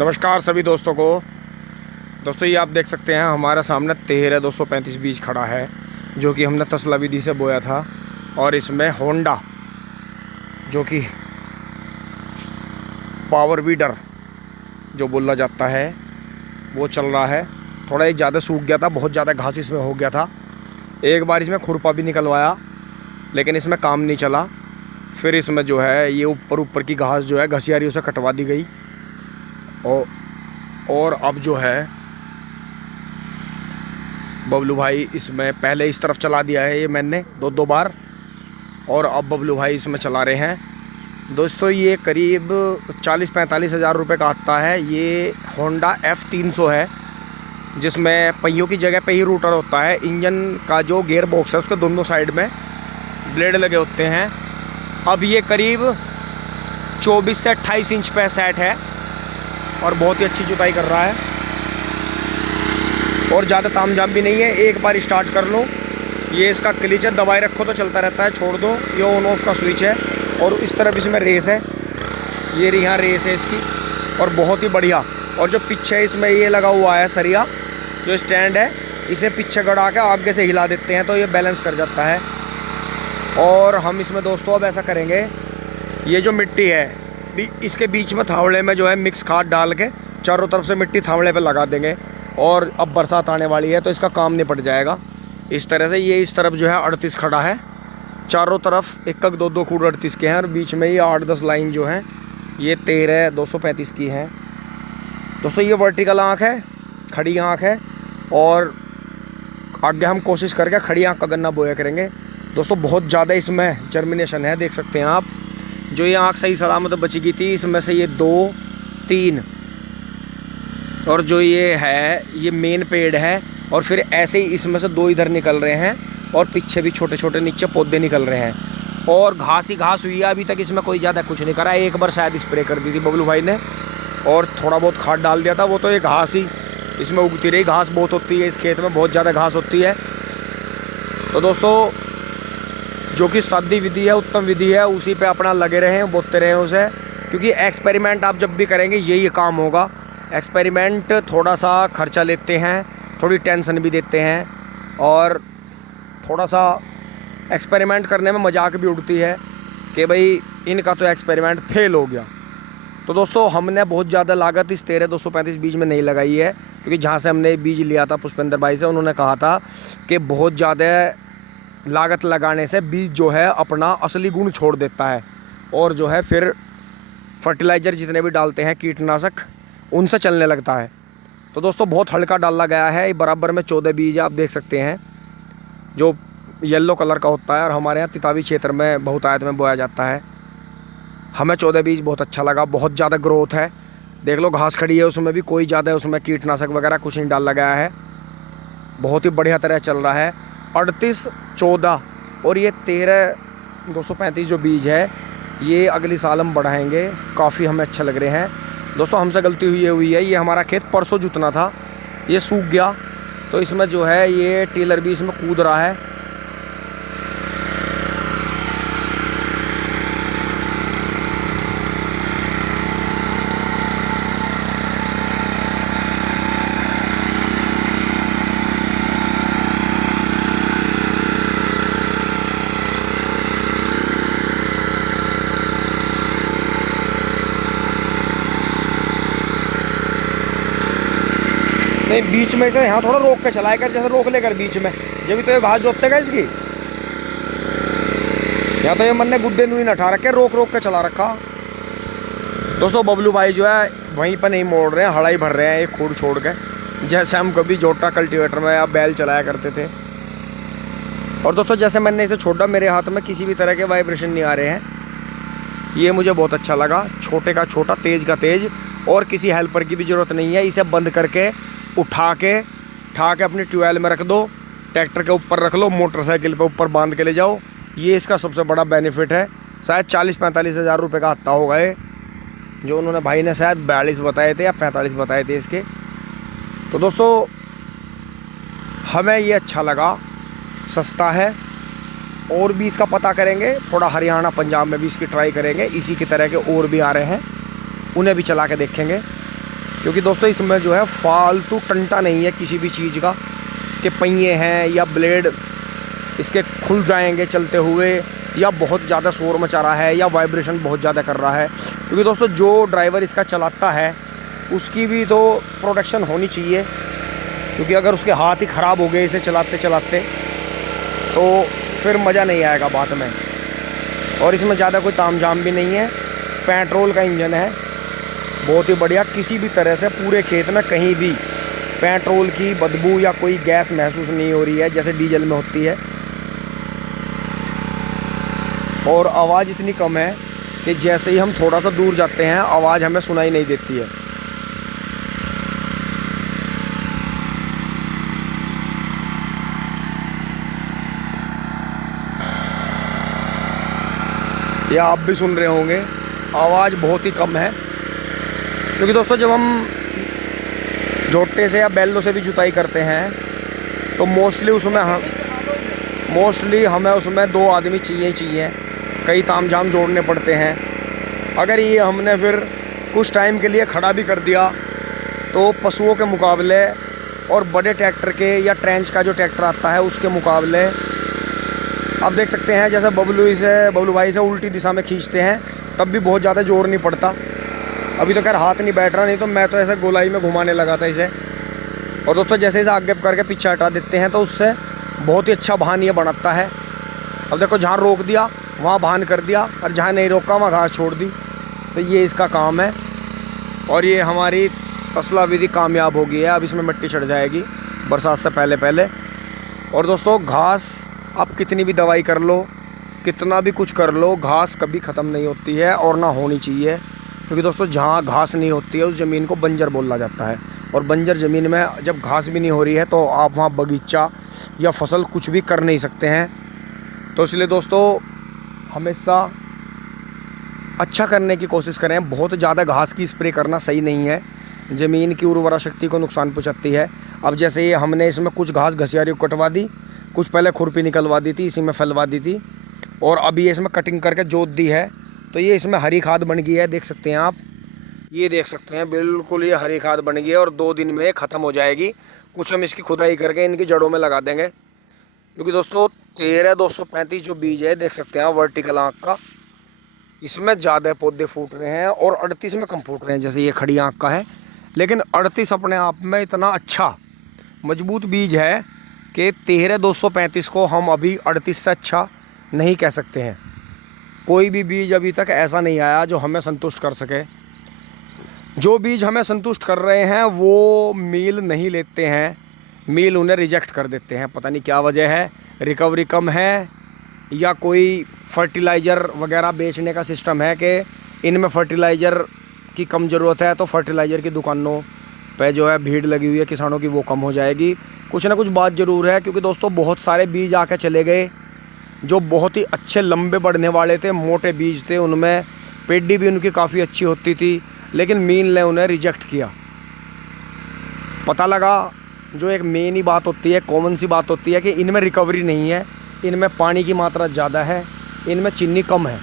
नमस्कार सभी दोस्तों को। दोस्तों ये आप देख सकते हैं हमारे सामने तेहर 235 बीज खड़ा है, जो कि हमने तसला विधि से बोया था। और इसमें होंडा जो कि पावर वीडर जो बोला जाता है वो चल रहा है। थोड़ा ये ज़्यादा सूख गया था, बहुत ज़्यादा घास इसमें हो गया था। एक बार इसमें खुरपा भी निकलवाया लेकिन इसमें काम नहीं चला। फिर इसमें जो है ये ऊपर की घास जो है घसियारियों से कटवा दी गई। और अब जो है बबलू भाई इसमें पहले इस तरफ चला दिया है ये मैंने दो बार, और अब बबलू भाई इसमें चला रहे हैं। दोस्तों ये करीब 40-45 हज़ार रुपये का आता है। ये होंडा F300 है, जिसमें पहियों की जगह पे ही रूटर होता है। इंजन का जो गियर बॉक्स है उसके दोनों साइड में ब्लेड लगे होते हैं। अब ये करीब 24 से 28 इंच पे सेट है और बहुत ही अच्छी जुताई कर रहा है और ज़्यादा तामझाम भी नहीं है। एक बार स्टार्ट कर लो, ये इसका क्लिच है, दबाए रखो तो चलता रहता है, छोड़ दो ये ऑन ऑफ का स्विच है। और इस तरफ इसमें रेस है, ये यहाँ रेस है इसकी, और बहुत ही बढ़िया। और जो पीछे इसमें ये लगा हुआ है सरिया जो स्टैंड है, इसे पीछे गड़ा के आगे से हिला देते हैं तो ये बैलेंस कर जाता है। और हम इसमें दोस्तों अब ऐसा करेंगे, ये जो मिट्टी है इसके बीच में थावड़े में जो है मिक्स खाद डाल के चारों तरफ से मिट्टी थावड़े पे लगा देंगे। और अब बरसात आने वाली है तो इसका काम निपट जाएगा। इस तरह से ये इस तरफ जो है 38 खड़ा है, चारों तरफ एक दो खूड 38 के हैं, और बीच में ये 8-10 लाइन जो हैं ये 13-235 की हैं। दोस्तों ये वर्टिकल आँख है, खड़ी आँख है, और आगे हम कोशिश करके खड़ी आँख का गन्ना बोया करेंगे। दोस्तों बहुत ज़्यादा इसमें जर्मिनेशन है, देख सकते हैं आप। जो ये आँख सही सलामत बची गई थी, इसमें से ये 2-3, और जो ये है ये मेन पेड़ है, और फिर ऐसे ही इसमें से 2 इधर निकल रहे हैं, और पीछे भी छोटे छोटे नीचे पौधे निकल रहे हैं। और घास ही घास हुई है, अभी तक इसमें कोई ज़्यादा कुछ नहीं करा। एक बार शायद स्प्रे कर दी थी बबलू भाई ने, और थोड़ा बहुत खाद डाल दिया था, वो तो ये घास ही इसमें उगती रही। घास बहुत होती है इस खेत में, बहुत ज़्यादा घास होती है। तो दोस्तों जो कि सादी विधि है, उत्तम विधि है, उसी पे अपना लगे रहें, बोते रहें उसे, क्योंकि एक्सपेरिमेंट आप जब भी करेंगे यही काम होगा। एक्सपेरिमेंट थोड़ा सा खर्चा लेते हैं, थोड़ी टेंशन भी देते हैं, और थोड़ा सा एक्सपेरिमेंट करने में मजाक भी उड़ती है कि भाई इनका तो एक्सपेरिमेंट फेल हो गया। तो दोस्तों हमने बहुत ज़्यादा लागत इस 13-235 बीज में नहीं लगाई है, क्योंकि जहाँ से हमने बीज लिया था पुष्पेंद्र भाई से, उन्होंने कहा था कि बहुत ज़्यादा लागत लगाने से बीज जो है अपना असली गुण छोड़ देता है, और जो है फिर फर्टिलाइज़र जितने भी डालते हैं कीटनाशक उनसे चलने लगता है। तो दोस्तों बहुत हल्का डाला गया है, बराबर में 14 बीज आप देख सकते हैं जो येलो कलर का होता है, और हमारे यहाँ तितावी क्षेत्र में बहुतायत में बोया जाता है। हमें 14 बीज बहुत अच्छा लगा, बहुत ज़्यादा ग्रोथ है। देख लो घास खड़ी है, उसमें भी कोई ज़्यादा उसमें कीटनाशक वगैरह कुछ नहीं डाला गया है, बहुत ही बढ़िया तरह चल रहा है। 38-14 और ये 13-235 जो बीज है ये अगली साल हम बढ़ाएंगे, काफ़ी हमें अच्छा लग रहे हैं। दोस्तों हमसे गलती हुई है, ये हमारा खेत परसों जुतना था, ये सूख गया, तो इसमें जो है ये टेलर भी इसमें कूद रहा है। नहीं बीच में से यहाँ थोड़ा रोक के चलाए कर, जैसे रोक लेकर बीच में, जब तो ये घास जोततेगा इसकी। यहाँ तो ये मन ने गुद्दे नुई न उठा रखे, रोक के चला रखा। दोस्तों बबलू भाई जो है वहीं पर नहीं मोड़ रहे हैं, हड़ाई भर रहे हैं एक खूड़ छोड़ के, जैसे हम कभी जोटा कल्टीवेटर में या बैल चलाया करते थे। और दोस्तों जैसे मैंने इसे छोड़ा, मेरे हाथ में किसी भी तरह के वाइब्रेशन नहीं आ रहे हैं, ये मुझे बहुत अच्छा लगा। छोटे का छोटा, तेज़ का तेज़, और किसी हेल्पर की भी ज़रूरत नहीं है। इसे बंद करके उठा के अपनी ट्यूबवेल में रख दो, ट्रैक्टर के ऊपर रख लो, मोटरसाइकिल पे ऊपर बांध के ले जाओ। ये इसका सबसे बड़ा बेनिफिट है। शायद 40-45 हज़ार रुपये का आता होगा ये, जो उन्होंने भाई ने शायद 42 बताए थे या 45 बताए थे इसके। तो दोस्तों हमें ये अच्छा लगा, सस्ता है, और भी इसका पता करेंगे। थोड़ा हरियाणा पंजाब में भी इसकी ट्राई करेंगे, इसी की तरह के और भी आ रहे हैं, उन्हें भी चला के देखेंगे। क्योंकि दोस्तों इसमें जो है फालतू टंटा नहीं है किसी भी चीज़ का कि पहिए हैं या ब्लेड इसके खुल जाएंगे चलते हुए, या बहुत ज़्यादा शोर मचा रहा है या वाइब्रेशन बहुत ज़्यादा कर रहा है। क्योंकि दोस्तों जो ड्राइवर इसका चलाता है उसकी भी तो प्रोटेक्शन होनी चाहिए, क्योंकि अगर उसके हाथ ही ख़राब हो गए इसे चलाते चलाते तो फिर मज़ा नहीं आएगा बात में। और इसमें ज़्यादा कोई तामझाम भी नहीं है, पेट्रोल का इंजन है, बहुत ही बढ़िया। किसी भी तरह से पूरे खेत में कहीं भी पेट्रोल की बदबू या कोई गैस महसूस नहीं हो रही है जैसे डीजल में होती है। और आवाज़ इतनी कम है कि जैसे ही हम थोड़ा सा दूर जाते हैं आवाज़ हमें सुनाई नहीं देती है। या आप भी सुन रहे होंगे आवाज़ बहुत ही कम है, क्योंकि दोस्तों जब हम जोटे से या बैलों से भी जुताई करते हैं तो मोस्टली हमें उसमें 2 आदमी चाहिए, कई तामझाम जोड़ने पड़ते हैं। अगर ये हमने फिर कुछ टाइम के लिए खड़ा भी कर दिया तो पशुओं के मुकाबले और बड़े ट्रैक्टर के या ट्रेंच का जो ट्रैक्टर आता है उसके मुकाबले, आप देख सकते हैं जैसे बबलू भाई से उल्टी दिशा में खींचते हैं तब भी बहुत ज़्यादा जोर नहीं पड़ता। अभी तो खैर हाथ नहीं बैठ रहा, नहीं तो मैं तो ऐसे गोलाई में घुमाने लगा था इसे। और दोस्तों जैसे इसे आगे करके पीछे हटा देते हैं तो उससे बहुत ही अच्छा भान ये बनाता है। अब देखो जहाँ रोक दिया वहाँ भान कर दिया, और जहाँ नहीं रोका वहाँ घास छोड़ दी। तो ये इसका काम है। और ये हमारी फसला विधि कामयाब हो गई है। अब इसमें मिट्टी चढ़ जाएगी बरसात से पहले। और दोस्तों घास आप कितनी भी दवाई कर लो, कितना भी कुछ कर लो, घास कभी ख़त्म नहीं होती है और ना होनी चाहिए। क्योंकि दोस्तों जहाँ घास नहीं होती है उस ज़मीन को बंजर बोला जाता है। और बंजर ज़मीन में जब घास भी नहीं हो रही है तो आप वहाँ बगीचा या फसल कुछ भी कर नहीं सकते हैं। तो इसलिए दोस्तों हमेशा अच्छा करने की कोशिश करें। बहुत ज़्यादा घास की स्प्रे करना सही नहीं है, ज़मीन की उर्वरा शक्ति को नुकसान पहुँचाती है। अब जैसे ये हमने इसमें कुछ घास घसियारी को कटवा दी, कुछ पहले खुरपी निकलवा दी थी, इसी में फैलवा दी थी, और अभी ये इसमें कटिंग करके जोत दी है। तो ये इसमें हरी खाद बन गई है, देख सकते हैं आप, ये देख सकते हैं बिल्कुल ये हरी खाद बन गई है। और 2 दिन में ख़त्म हो जाएगी। कुछ हम इसकी खुदाई करके इनकी जड़ों में लगा देंगे। क्योंकि दोस्तों 13-235 जो बीज है देख सकते हैं वर्टिकल आँख का, इसमें ज़्यादा पौधे फूट रहे हैं और 38 में कम फूट रहे हैं जैसे ये खड़ी आँख का है। लेकिन 38 अपने आप में इतना अच्छा मजबूत बीज है कि 13-235 को हम अभी 38 से अच्छा नहीं कह सकते हैं। कोई भी बीज अभी तक ऐसा नहीं आया जो हमें संतुष्ट कर सके। जो बीज हमें संतुष्ट कर रहे हैं वो मील नहीं लेते हैं, मील उन्हें रिजेक्ट कर देते हैं। पता नहीं क्या वजह है, रिकवरी कम है या कोई फर्टिलाइज़र वगैरह बेचने का सिस्टम है कि इनमें फर्टिलाइज़र की कम ज़रूरत है तो फर्टिलाइज़र की दुकानों पे जो है भीड़ लगी हुई है किसानों की, वो कम हो जाएगी। कुछ ना कुछ बात ज़रूर है। क्योंकि दोस्तों बहुत सारे बीज आके चले गए जो बहुत ही अच्छे लंबे बढ़ने वाले थे, मोटे बीज थे, उनमें पेडी भी उनकी काफ़ी अच्छी होती थी, लेकिन मील ने उन्हें रिजेक्ट किया। पता लगा जो एक मेन ही बात होती है, कॉमन सी बात होती है कि इनमें रिकवरी नहीं है, इनमें पानी की मात्रा ज़्यादा है, इनमें चीनी कम है।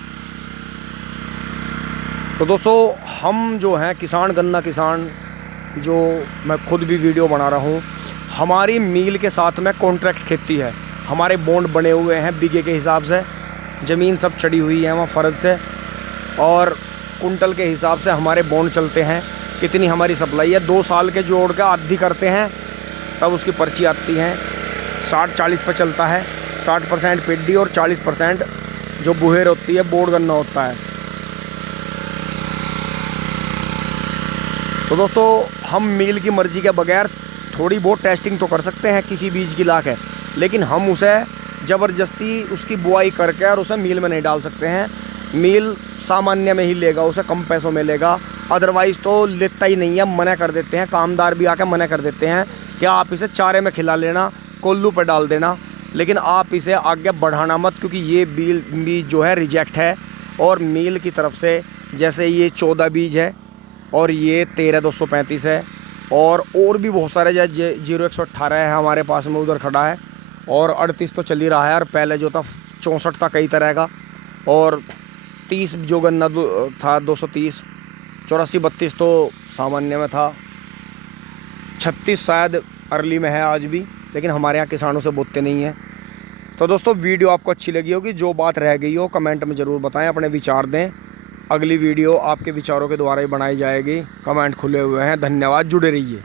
तो दोस्तों हम जो हैं किसान, गन्ना किसान, जो मैं खुद भी वीडियो बना रहा हूँ, हमारी मील के साथ में कॉन्ट्रैक्ट खेती है। हमारे बॉन्ड बने हुए हैं बीघे के हिसाब से, ज़मीन सब चढ़ी हुई है वहाँ फ़र्द से, और कुंटल के हिसाब से हमारे बॉन्ड चलते हैं। कितनी हमारी सप्लाई है 2 साल के जोड़ के आधी करते हैं तब उसकी पर्ची आती है। 60-40 पे चलता है, 60% पेडी और 40% जो बुहेर होती है, बोर्ड गन्ना होता है। तो दोस्तों हम मील की मर्ज़ी के बगैर थोड़ी बहुत टेस्टिंग तो कर सकते हैं, किसी बीज की लाख है, लेकिन हम उसे ज़बरदस्ती उसकी बुआई करके और उसे मील में नहीं डाल सकते हैं। मील सामान्य में ही लेगा, उसे कम पैसों में लेगा, अदरवाइज़ तो लेता ही नहीं है। मना कर देते हैं, कामदार भी आके मना कर देते हैं कि आप इसे चारे में खिला लेना, कोल्लू पर डाल देना, लेकिन आप इसे आगे बढ़ाना मत, क्योंकि ये बीज जो है रिजेक्ट है। और मील की तरफ से जैसे ये 14 बीज है और ये 13-235 है, और भी बहुत सारे जैसे 0118 है हमारे पास में उधर खड़ा है, और 38 तो चल ही रहा है। और पहले जो था 64 था कई तरह का, और 30 जो गन्ना था 230, 84-32 तो सामान्य में था, 36 शायद अर्ली में है आज भी, लेकिन हमारे यहाँ किसानों से बोते नहीं हैं। तो दोस्तों वीडियो आपको अच्छी लगी होगी, जो बात रह गई हो कमेंट में ज़रूर बताएं, अपने विचार दें। अगली वीडियो आपके विचारों के द्वारा ही बनाई जाएगी। कमेंट खुले हुए हैं। धन्यवाद, जुड़े रहिए।